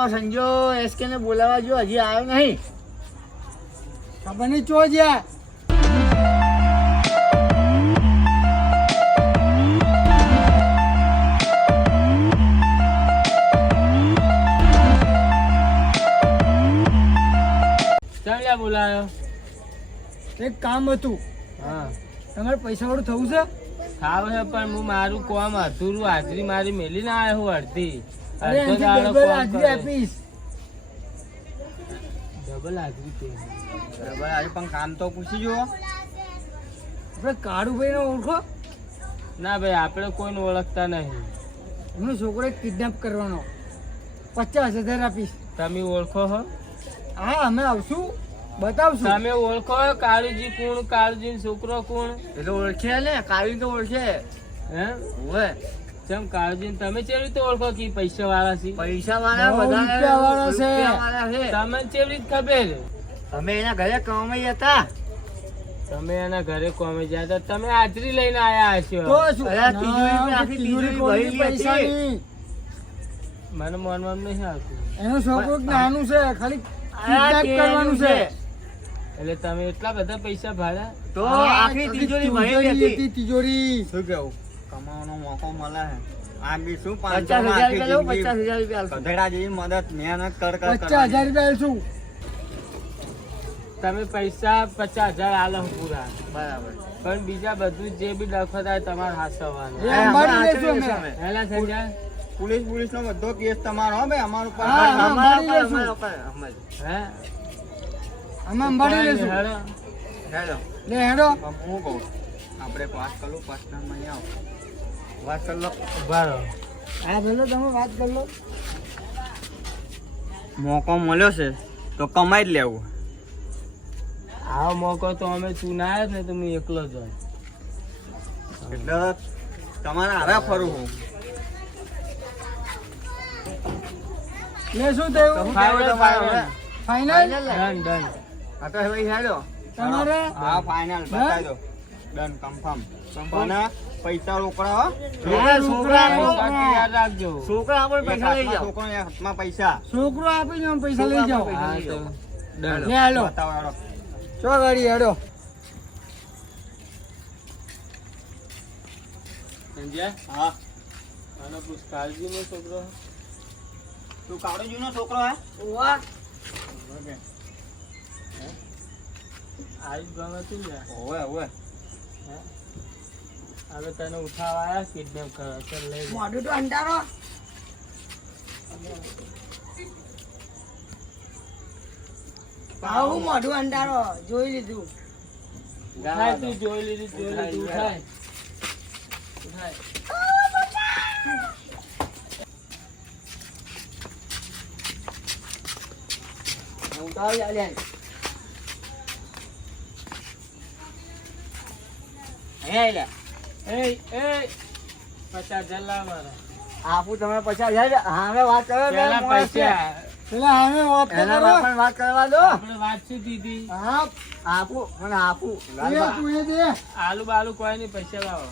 પેલો સંજો એસકે ને બોલાવા જો હજી આવ્યો નહીં. ખબર નહીં ચો જ્યાં ચાલ્યા બોલાયો. એક કામ હતું. હા તમારે પૈસા વાળું થવું છે? ખાવ છે પણ હું મારું કોમ અધૂરું હાજરી મારી મેલી ના આવ્યો હું અડધી. અરે અડધો એનથી દાડો ડબલ કોમ હાજરી કરે. આપીશ. ડબલ હાજરી કે બરાબર, આજે પણ કામ તો પૂછી જુઓ. આપણે કાળુભાઈ ને ઓળખો? ના ભાઈ આપણે કોઈને ઓળખતા નહીં. એમનો છોકરો કિડનેપ કરવાનો. 50,000 આપીશ. તમે ઓળખો હો? હા અમે આવશું, બતાવશું. તમે ઓળખો કાળુજી કોણ? કાળુજી છોકરો કોણ? એ તો ઓળખે ને, કાળી તો ઓળખે. હે ઓવે, ચમ કાળુજી તમે કેવી રીતે ઓળખો કે પૈસા વાળા છે? પૈસા વાળા બહુ બધા રૂપિયાવાળા છે. રૂપિયાવાળા છે. તમને કેવી રીતે ખબર? અમે એના ઘરે કમાઈ હતા. તમે એના ઘરે કોમે ગયા હતા, તમે હાજરી લઈને આયા હશો. તો શું? અરે આ તિજોરી ના, આખી તિજોરી તિજોરી કોઈની ભરેલી હતી. પૈસાની. મને માનવાનું નહીં આવતું. એનો છોકરો નાનું છે, ખાલી આ કિડનેપ કરવાનું છે. એટલે તમે એટલા બધા પૈસા ભાડા? તો હા, આખી તિજોરી ભરેલી તિજોરી હતી. તિજોરી. શું કેવું? કમાવાનો મોકો મળે છે. આ બી શું 50,000 50,000 રૂપિયા રૂપિયા લેવું, 50,000 રૂપિયા આલશું. ગધેડા જેવી મદદ મહેનત કર 50,000 રૂપિયા આલશું. તમે પૈસા 50,000 આલો પૂરા, બરાબર. પણ બીજા બધું જે બી ડખો થાય તમારે હાસવાનું. એ અંબાડી લેશું અમે. હેલા સંજય, પોલીસ નો બધો કેસ તમારો હો ભાઈ, અમારું પર હા, હા, અમારા અંબાડી પર, લેશું. અમારા પર, અમારા પર. હે અમે અંબાડી લેશું. હેલો. હેલો. લે હેડો. હું કહું આપણે વાત કરું પર્સનલ માં આવો, વાત કર લો. ઉભા રહો. હા ભલે તમે વાત કરી લો. મોકો મળ્યો છે તો કમાઈ જ લેવું. આવો મોકો તો અમે ચુનાયો જ ને, તો હું એકલો જ હોય. એટલે તમારે હવે ફરું હું. લે શું થયું? શું કહેવું તમારે હવે? ફાઇનલ? Done done. હા તો હવે હેલો. તમારે? હા ફાઇનલ બતાવી દો. Done confirm. પણ પૈસા રોકડા હો. છોકરા પૈસા તૈયાર રાખજો. છોકરા આપણે પૈસા લઈ જાઓ. છોકરો હાથમાં પૈસા. છોકરો આપીને અમે પૈસા લઈ જાઓ. હા તો ડન. લે હાલો. બતાવો હેડો. ચો ગાડી હેડો. સંજય, હા આનો પુષ્કાળજીનો છોકરો. તું કાળો જૂનો છોકરો હે? વાહ. આજ ગમે તું ને. ઓવે ઓવે. હવે તને ઉઠાવા આયા કિડનેપ કરવા. ચાલ લઈ જા. મોઢું તો અંધારો. આવું મોઢું અંધારો જોઈ લીધું. ઉઠાય તું જોઈ લીધું ઉઠાય. ઉઠાય. ઉતાવ લે લે. હે લે. એ 50,000 લાવ મારા. આપું તમે 50,000. હા હવે વાત કરો. પેલા પૈસા. પેલા અમે વાત તો એના કરો. બાપાને વાત કરવા દો. આપણે વાત શું દીધી? હા, આપું મને આપું. એ તું એ દે. આલુ બાલુ કોઈ નહીં, પૈસા લાવો.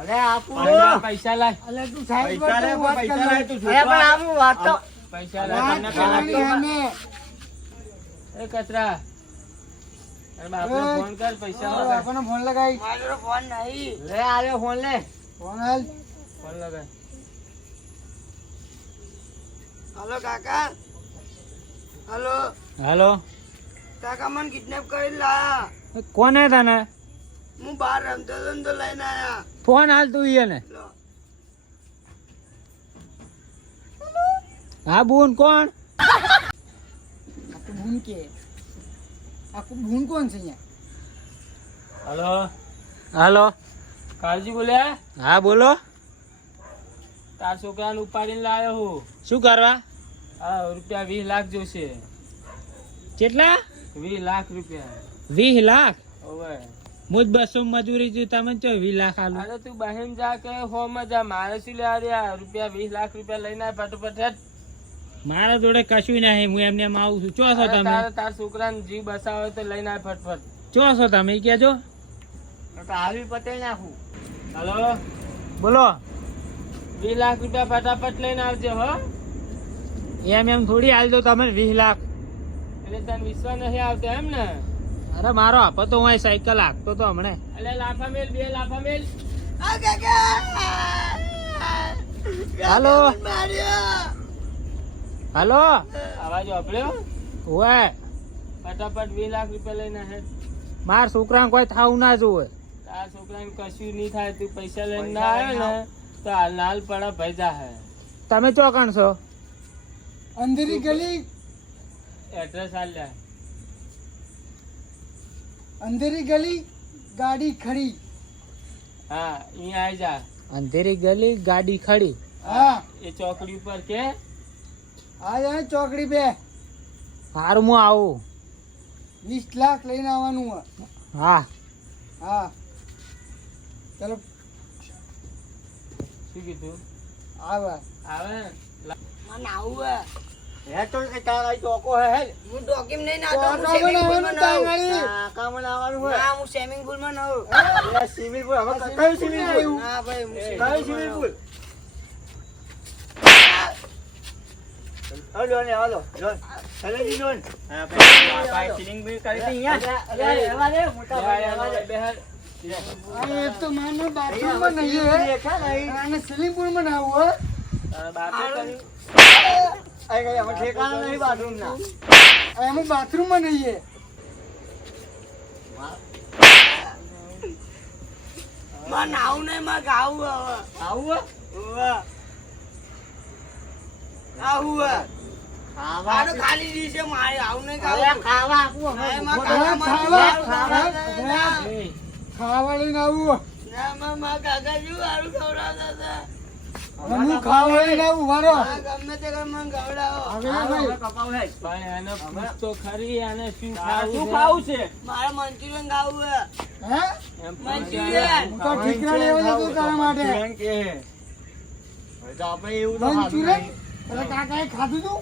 અરે આપું. પૈસા લાય. અલે તું સાઈડ પૈસા લે, પર વાત પૈસા કર લે લે. તું. અરે પણ આપું વાત તો. પૈસા વાત લાય. તમને પેલા કરવાની અમે. એ કચરા. અરે બાપને ઓય. ફોન કર, પૈસા મારો લગાય. બાપાનો ફોન લગાઈ. મારો ફોન નહીં. લે આલ્યો ફોન લે. ફોન હાલ. ફોન લગાય. હલો કાકા. હલો હાલો. કાકા મને કિડનેપ કરી લાયા. કોને તને હું બહાર રમતો હતો ને તો લઈને આયા. ફોન હાલ તું ઈને? લો. હા બોન કોણ? આખું ભૂન કે આખું ભૂન કોણ છે અહીંયા? હાલો. હાલો. કાળજી બોલ્યા? હા બોલો. તાર છોકરાને ઉપાડીને લાયો હું. શું કરવા? હા રૂપિયા 20 લાખ જોશે. કેટલા? 20 લાખ રૂપિયા. 20 લાખ? ઓવે. મુજ 200 મજૂરી જો તમને ચો 20 લાખ આલું. અરે તું બહેન જા કે હોમ જા, મારે શું લે આ રૂપિયા 20 લાખ રૂપિયા લઈને આય ફટાફટ હેડ. મારા જોડે કશું નહીં, હું એમને એમ આવું છું. ચો છો તમે? તાર છોકરાને જીવ બસાવે તો લઈને આય ફટફટ. ચો છો તમે કેજો? તો આવી પતાઈ નાખું. હલો બોલો. 20 લાખ રૂપિયા ફટાફટ લઈને આવજો હો. એમ થોડી હાલ દો તમે 20 લાખ. એટલે તને વિશ્વાસ નથી આવતો એમ ને? અરે મારો આપો તો હું સાયકલ હાંકતો તો હમણે. એટલે લાફા મેલ, 2 લાફા મેલ. હાલો હાલો, અવાજ વાપર્યો? ઓય ફટાફટ 20 લાખ રૂપિયા લઈને હે. માર છોકરાને કોઈ થાવું ના જોવે. તાર છોકરાને કશું નહીં થાય. તું પૈસા લઈને ના આવ્યો ને તો હાલ પડા ભૈજા હે. તમે ચોકણ છો? અંધેરી ગલી, એડ્રેસ હાલ લે. અંધેરી ગલી, ગાડી ખડી. હા અહીંયા આવી જા. અંધેરી ગલી, ગાડી ખડી. હા એ ચોકડી ઉપર કે આ જાય ચોકડી બે. હારું હું આવું. 20 લાખ લઈને આવવાનું હોય. હા હા ચલો શું કીધું? આવે આવે મને આવું હે. હે તો કે તાર આઈ ચોકો હે હું ડોકીમ નહીં તો નાતો, હું આટલા swimming pool બનાવવાનું માં નાહું. તાંગડી. કામણ આવવાનું હોય ના, હું swimming pool માં નાહું. એટલે સ્વિમિંગ પૂલ હવે કયું સ્વિમિંગ પૂલ ના ભાઈ, હું swimming કયું pool સ્વિમિંગ માં પૂલ હાલો ને હાલો લોન હાલો જી લોન હા ભાઈ સ્વિમિંગ પૂલ કરી હતી અહીંયા અરે એવા રે મોટા ભાઈ એવા રે બેહાર. આ એક તો માનો બાથરૂમમાં નહીં હે અને સ્વિમિંગ પૂલમાં ના હોય. તારા બાપે કર્યું? આઈ ગયા અમે ઠેકાણા નહીં બાથરૂમ ના એમાં બાથરૂમમાં નહીં હે. માં નાહું નહીં, માં ગાવું હવે. આવું ઉવ્વ. આવું હે. મારું ખાલી ડીશ છે, મારે આવું નહીં ગાવું. ખાવા આપું ના, એમાં ખાવા, કાકા ખાવા, મારું ખાવા. ના, એ, ખાવા લઈને આવું. ના, માં કાકા શું સારું ખવડાવતા હતા. અને હું ખાવા લઈને આવું વારો. હા, ગમે તે કરે મને ખવડાવો. હવે ભાઈ પણ એને પૂછ તો ખરી, આને શું શું ખાવું ખાવું છે મારે મંચુરિયન ખાવું હે. હે મંચુરિયન. હું તો ઠીકરા લેવા જતો તારા માટે. મંચુરિયન કે હે હવે તો આપણે એવું તો મંચુરિયન એટલે કાકાએ ખાધું તું?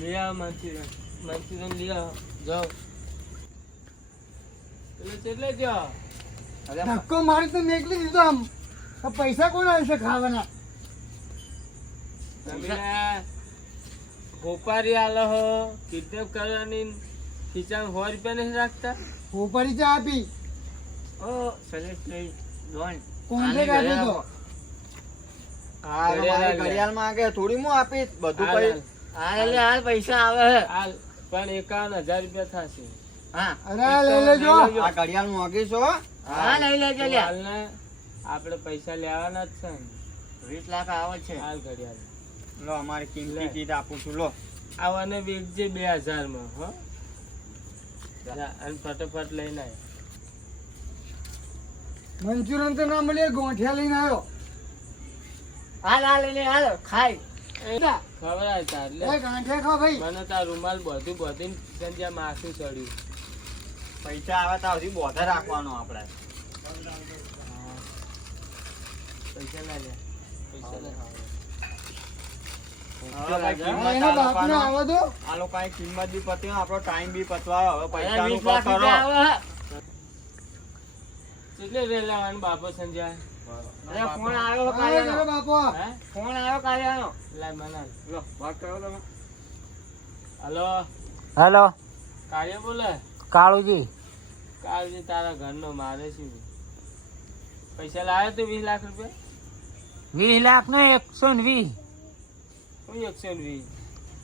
लिया मंचूरियन लिया जाओ चले जाओ ધક્કો મારી તો મેકલી દીધો આમ. તો પૈસા કોણ આવશે ખાવાના? તમે હોપારી આલો હો કિડનેપ કરવાની ખીચામાં 100 રૂપિયા નહીં રાખતા હોપારી ચા આપી. ઓ સલેક્ટ લઈ લોન કોન્ટ્રાક્ટ આપ્યો તો. હા મારી ઘડિયાળ માંગે થોડી હું આપીશ બધું હાલ, કઈ હાલ પૈસા આવે હે હાલ પણ 51,000 રૂપિયા થશે હા અરે આ લઈ લેજો. આ ઘડિયાળ માંગી છો હા લઈ લેજો લે હાલને આપણે પૈસા લેવાના જ છે ને. 20 લાખ આવે છે હાલ ઘડિયાળ લો અમારી કિંમતી ચીજ આપું છું લો આવવાને વેચજે 2000 માં હો જા, અને ફટાફટ લઈને આય મંચુરિયન તો ના મળે, ગોઠિયા લઈને આવ્યો. હાલ હાલ લઈને હાલ ખાઈ ખવડાય તાર લે એ ગાંઠિયા ખા ભાઈ. મને તાર રૂમાલ બધું બધું સંજ્યા માથું ચડ્યું પૈસા આવે તો હજી બોધે રાખવાનો આપણે પૈસા ના લે પૈસા ના હવે ભાઈ કિંમત એના બાપને આપવાનો. આવવા દો. આ લોકોની કિંમત બી પતી આપણો ટાઈમ બી પતવા હવે પૈસા નું 20 લાખ કરો રૂપિયા કેટલે રેલાવાનું બાપો સંજ્યા અરે ફોન આવ્યો હા, કાલે કરો બાપો. હે ફોન આવ્યો કાલે લાય મના લો વાત કરો તમે હલો હેલો કાર્ય બોલે કાળુજી કાલજી તારા ઘરનો મારે શું પૈસા લાવ્યો તો 20 લાખ રૂપિયા 20 લાખ ને 120 હું 120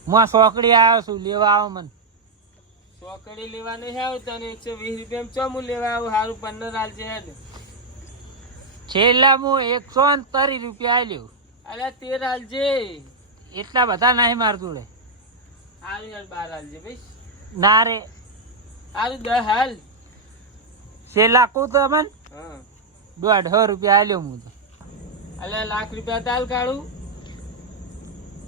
હું સોકડી આવ્યો છું લેવા આવો મને ચોકડી લેવા નહીં આવું તને 120 રૂપિયા ચોમું લેવા આવું સારું 15 હાલ છે હેડ છેલ્લા હું 130 રૂપિયા આલ્યો અલ્યા 13 હાલ છે એટલા બધા નહીં માર જોડે સારું યાર 12 હાલ છે ભાઈ ના રે સારું 10 હાલ છેલ્લા કહું તો મને હા 150 રૂપિયા આલ્યો હું તો અલ્યા લાખ રૂપિયા તાલ કાઢું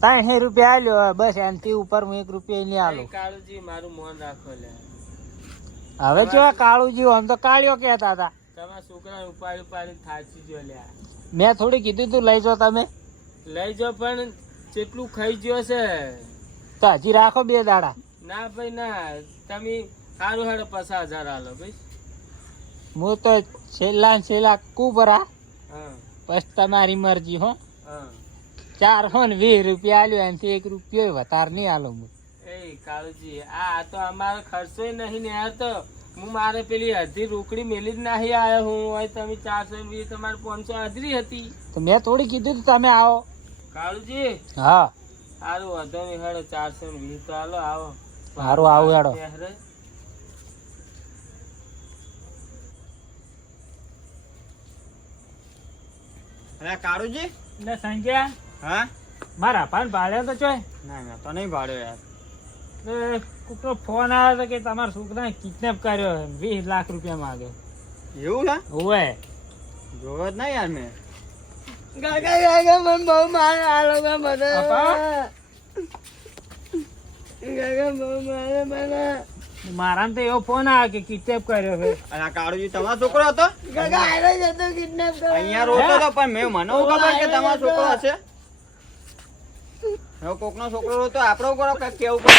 300 રૂપિયા આલ્યો બસ એનાથી ઉપર હું 1 રૂપિયા નહીં આલો કાળુજી મારું મોન રાખો લે હવે કેવા કાળુજી આમ તો કાળિયો કહેતા હતા તમારા છોકરાને ઉપાડી થાચી ગયો લ્યા મેં થોડી કીધું તું લઈ જાઓ તમે લઈ જાઓ પણ કેટલું ખાઈ ગયો છે તો હજી રાખો 2 દાડા ના ભાઈ ના તમે સારું હાડો 50,000 હાલો ભાઈ હું તો છેલ્લા કુબરા હા બસ તમારી મરજી હો હા 420 રૂપિયા આલ્યો એનાથી 1 રૂપિયો વધારે નહીં આલો હું. એ કાળુજી આ તો અમારો ખર્ચો નહીં ને આ તો હું મારે પેલી અડધી રોકડી મેલી જ નહીં આવ્યો હું. હવે તમે 420 તમારે 500 હાજરી હતી. તો મેં થોડી કીધું તું તમે આવો. કાળુજી હા સારું વધો નહીં હેડો 420 તો હાલો આવો. સારું આવું હેડો. પહેરે. અરે કાળુજી એટલે સંજય હા મારા પાન ભાડ્યો તો ચોય ના ના તો નહીં ભાડ્યો યાર. કોકનો ફોન આવ્યો હતો કે તમારા છોકરાને કિડનેપ કર્યો 20 લાખ રૂપિયા માંગે. એવું છે ઓવે જોયો જ નહીં યાર મેં. કાકા મને બહુ મારે આ લોકો મને પપ્પા? કાકા બહુ મારે મને મારા તો એવો ફોન આવ્યો કે કિડનેપ કર્યો છે. અને આ કાળુજી તમારો છોકરો હતો કાકા આયરો જ હતો કિડનેપ કરવા. અહીંયા રોતો હતો પણ મેં મને હું ખબર કે તમારો છોકરો હશે. હવે કોકનો છોકરો રોતો આપણો કરો કઈક કેવું પડે.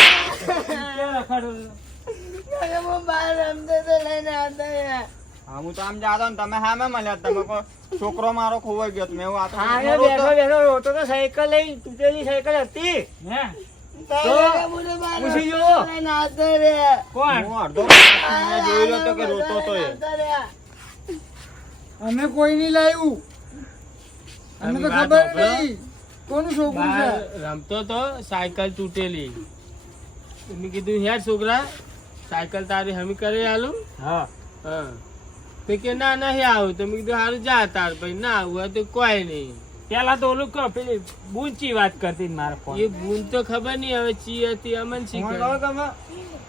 કાકા હું બહાર રમતો તો લઈને આવતો યાર. હા હું તો આમ જાતો ને તમે સામે મળ્યા તમે કહો છોકરો મારો ખોવાઈ ગયો તો મેં એવું આ તો આને રોતો. બેઠો બેઠો રોતો તો સાયકલ લઈ તૂટેલી સાયકલ હતી હે કાકા મને બહાર પૂછી જો. લઈને આવતો રે. કોણ હું અડધો કલાક મેં જોઈ રહ્યો હતો કે રોતો હતો એ. આવતો રે. અમે કોઈ નહીં લાવ્યું અમને તો વાત ખબર સાંભળો. નહીં કોનું છોકરું છે બહાર રમતો તો સાયકલ તૂટેલી. મેં કીધું યાર છોકરા સાયકલ તારી હમી કરી આલું. હા હા તો કે ના નહીં આવું. તો મેં કીધું સારું જા તાર ભાઈ ના આવું હોય તો કોઈ નહીં. પેલા તો ઓલું કહો પેલી બૂંચી વાત કરતી ને મારા ફોન એ ભૂલ તો ખબર નહીં હવે ચી હતી અમન શી ફોન કરે. કરો તમે.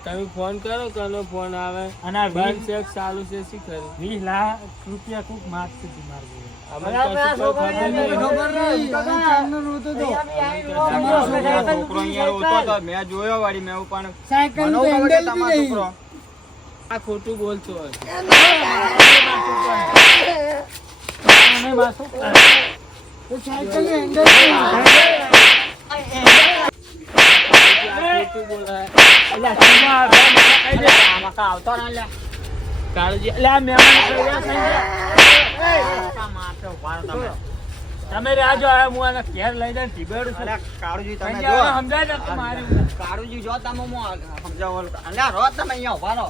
તમે ફોન કરો કનો ફોન આવે અને આ બંધ છે કે ચાલુ છે શી કરે. 20 લાખ રૂપિયા કોક માગ સુધી મારી અમને કશું કોઈ ખબર અમને નહીં. ખબર નહીં અમે ચાંદનો રોતો હતો તમારો છોકરો અહીંયા રોતો હતો મેં જોયો વાળી મેં એવું પણ સાયકલ મને તો એવું ખબર કે હેન્ડલ બી તમારો નહીં છોકરો. આ ખોટું બોલતો હોય. એ સાયકલ નું હેન્ડલ બી નહીં. આ ખોટું બોલાય. આવતો ના લે કાળજી એટલે આ મહેમાન કર્યા સંજય તમે રાજો હવે હું આને ઘેર લઈ જઈને ટીબેડું છું. અલ્યા કાળુજી તમે સંજય જો હવે સમજાય ને તું મારી કાળુજી જો તમે હું સમજાવો. અલ્યા રો તમે અહીંયા ઉભા રહો.